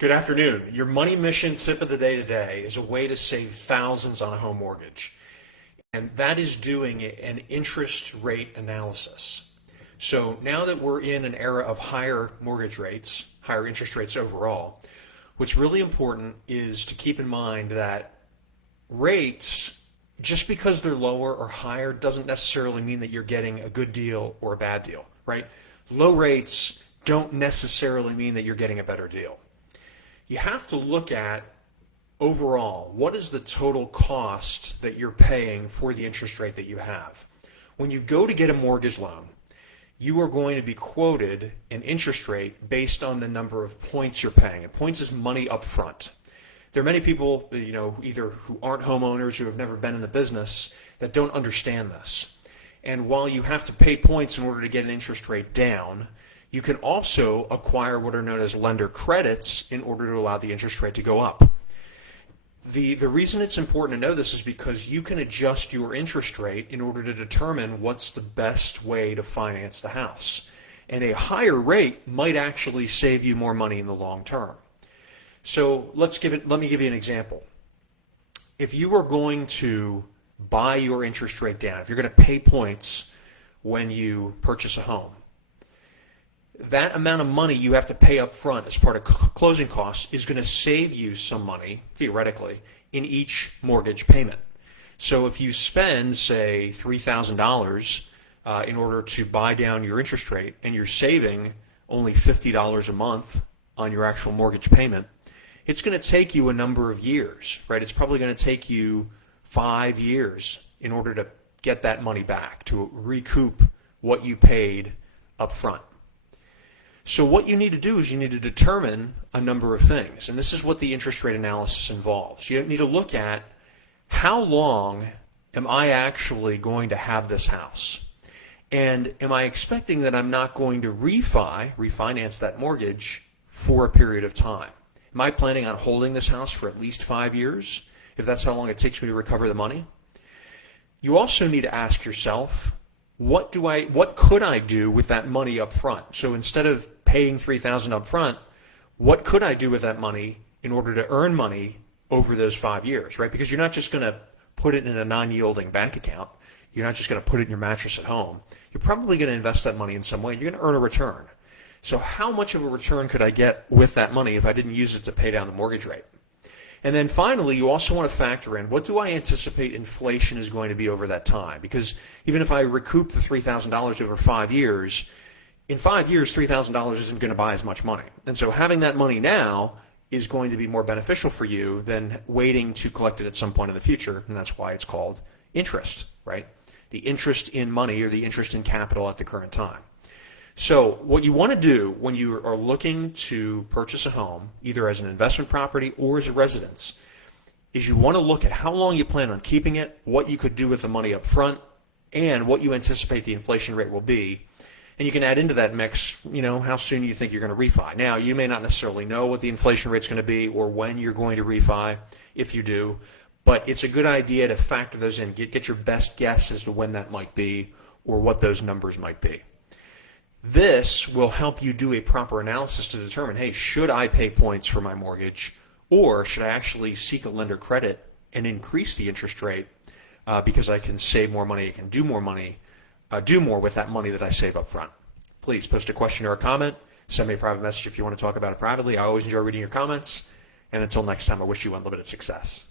Good afternoon. Your money mission tip of the day today is a way to save thousands on a home mortgage. And that is doing an interest rate analysis. So now that we're in an era of higher mortgage rates, higher interest rates overall, what's really important is to keep in mind that rates, just because they're lower or higher, doesn't necessarily mean that you're getting a good deal or a bad deal, right? Low rates don't necessarily mean that you're getting a better deal. You have to look at overall, what is the total cost that you're paying for the interest rate that you have? When you go to get a mortgage loan, you are going to be quoted an interest rate based on the number of points you're paying. And points is money up front. There are many people, either who aren't homeowners, who have never been in the business, that don't understand this. And while you have to pay points in order to get an interest rate down, you can also acquire what are known as lender credits in order to allow the interest rate to go up. The reason it's important to know this is because you can adjust your interest rate in order to determine what's the best way to finance the house. And a higher rate might actually save you more money in the long term. So let me give you an example. If you are going to buy your interest rate down, if you're going to pay points when you purchase a home, that amount of money you have to pay up front as part of closing costs is going to save you some money, theoretically, in each mortgage payment. So if you spend, say, $3,000 in order to buy down your interest rate, and you're saving only $50 a month on your actual mortgage payment, it's going to take you a number of years, right? It's probably going to take you 5 years in order to get that money back, to recoup what you paid up front. So what you need to do is you need to determine a number of things, and this is what the interest rate analysis involves. You need to look at how long am I actually going to have this house, and am I expecting that I'm not going to refinance that mortgage for a period of time? Am I planning on holding this house for at least 5 years, if that's how long it takes me to recover the money? You also need to ask yourself, what could I do with that money up front? So instead of paying $3,000 up front, what could I do with that money in order to earn money over those 5 years, right? Because you're not just going to put it in a non-yielding bank account. You're not just going to put it in your mattress at home. You're probably going to invest that money in some way, and you're going to earn a return. So how much of a return could I get with that money if I didn't use it to pay down the mortgage rate? And then finally, you also want to factor in, what do I anticipate inflation is going to be over that time? Because even if I recoup the $3,000 over 5 years, in 5 years, $3,000 isn't going to buy as much money. And so having that money now is going to be more beneficial for you than waiting to collect it at some point in the future, and that's why it's called interest, right? The interest in money, or the interest in capital at the current time. So what you want to do when you are looking to purchase a home, either as an investment property or as a residence, is you want to look at how long you plan on keeping it, what you could do with the money up front, and what you anticipate the inflation rate will be. And you can add into that mix, how soon you think you're going to refi. Now, you may not necessarily know what the inflation rate's going to be or when you're going to refi, if you do, but it's a good idea to factor those in, get your best guess as to when that might be or what those numbers might be. This will help you do a proper analysis to determine, hey, should I pay points for my mortgage, or should I actually seek a lender credit and increase the interest rate because I can save more money, I can do more with that money that I save up front. Please post a question or a comment. Send me a private message if you want to talk about it privately. I always enjoy reading your comments. And until next time, I wish you unlimited success.